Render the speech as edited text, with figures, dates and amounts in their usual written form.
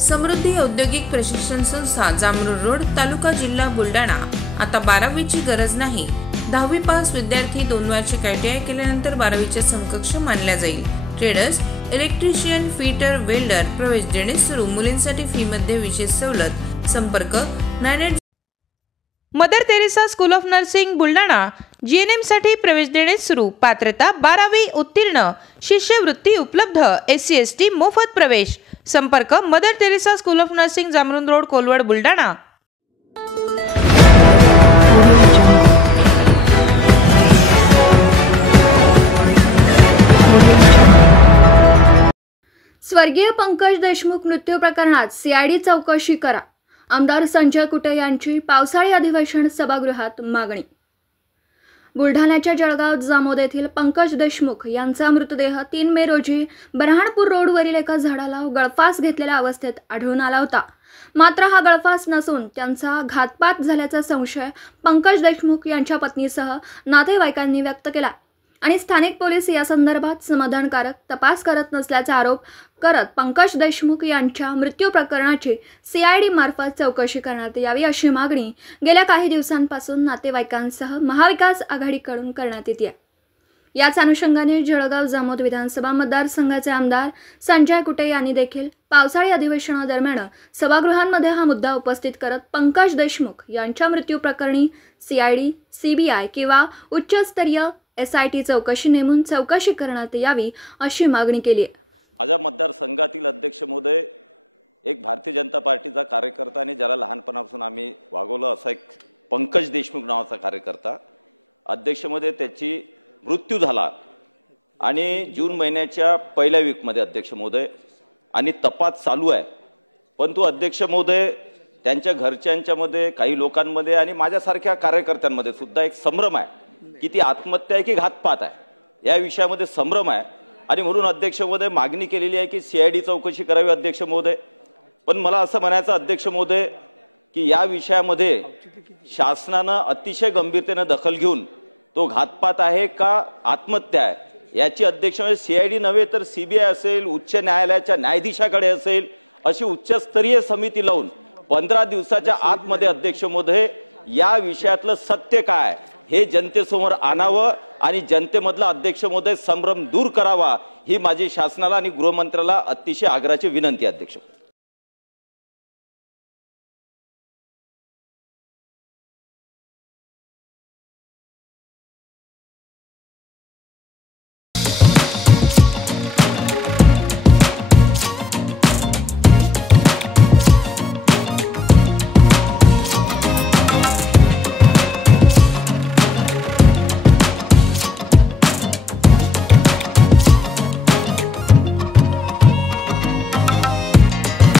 समृद्धी औद्योगिक प्रशिक्षण संस्था जामरुड रोड तालुका जिल्हा बुलढाणा। आता 12वीची गरज नाही। 10वी पास विद्यार्थी 2 वार्षिक ITI केल्यानंतर 12वीच्या समकक्ष मानल्या जाईल। ट्रेडर्स, इलेक्ट्रिशियन, फिटर, वेल्डर प्रवेश देणे सुरू। मुलींसाठी फी मध्ये विशेष सवलत। संपर्क 98 Mother Teresa school of Nursing Buldhana. GNM साठी प्रवेश देणे सुरू। पात्रता 12वी उत्तीर्ण। शिष्यवृत्ती उपलब्ध। SC ST मोफत प्रवेश। संपर्क mother Teresa school of nursing Jamrud road Kolwad Buldhana. स्वर्गीय पंकज देशमुख मृत्यू प्रकरणात CID चौकशी करा। आमदार संजय कुटे यांची पावसाळी अधिवेशन सभागृहात मागणी। बुलढाण्याच्या जळगाव जामोद येथील पंकज देशमुख यांचा मृतदेह 3 मे रोजी बऱ्हाणपूर रोडवरील एका झाडाला गळफास घेतलेल्या अवस्थेत आढळून आला होता। मात्र हा गळफास नसून त्यांचा घातपात झाल्याचा संशय पंकज देशमुख यांच्या पत्नीसह नातेवाईकांनी व्यक्त केला आणि स्थानिक पोलीस या संदर्भात समाधानकारक तपास करत नसल्याचा आरोप करत पंकज देशमुख यांच्या मृत्यू प्रकरणाची CID मार्फत चौकशी करण्यात यावी अशी मागणी गेल्या काही दिवसांपासून नातेवाईकांसह महाविकास आघाडीकडून करण्यात येते। याच अनुषंगाने जळगाव जामोद विधानसभा मतदारसंघाचे आमदार संजय कुटे यांनी देखील पावसाळी अधिवेशनादरम्यान सभागृहांमध्ये हा मुद्दा उपस्थित करत पंकज देशमुख यांच्या मृत्यू प्रकरणी CID, CBI किंवा उच्चस्तरीय SIT चौकशी नेमून चौकशी करण्यात यावी अशी मागणी केली आहे। माझ्या मतदारसंघातील अध्यक्ष महोदय एक भारतीय जनता पार्टीचा कार्यकर्ता आणि ज्याला लहानपणापासून आम्ही वागवलं असा एक पंकज देशमुख नावाचा कार्यकर्ता अध्यक्ष महोदय त्याची मृत्यू झाला आणि जून महिन्याच्या पहिल्या वीकमध्ये अध्यक्ष महोदय आणि तपास चालू आहे। परंतु अध्यक्ष महोदय त्यांच्या घरच्यांच्यामध्ये काही लोकांमध्ये आणि माझ्यासारख्या कार्यकर्त्यांमध्ये सुद्धा एक संभ्रम आहे की ती आत्महत्या आहे की घातपात आहे, या विषयामध्ये संभ्रम आहे आणि म्हणून अध्यक्ष महोदय मागणी केलेली आहे की CID चौकशी करावी अध्यक्ष महोदय। पण मला असं म्हणायचं अध्यक्ष महोदय की या विषयामध्ये शासनानं अतिशय गंभीरतेने दखल घेऊन तो घातपात आहे का आत्महत्या आहे याची अध्यक्ष CID नव्हे तर CBI असेल, उच्च न्यायालयाच्या न्यायाधीशाकडे असेल अशी उच्चस्तरीय समिती लावून 15 दिवसाच्या आतमध्ये अध्यक्ष महोदय या विषयातलं सत्य काय हे जनतेसमोर आणावं आणि जनतेमधला अध्यक्ष महोदय संभ्रम दूर करावा ही माझी शासनाला आणि गृहमंत्र्याला अतिशय आग्रहाची विनंती आहे अध्यक्ष।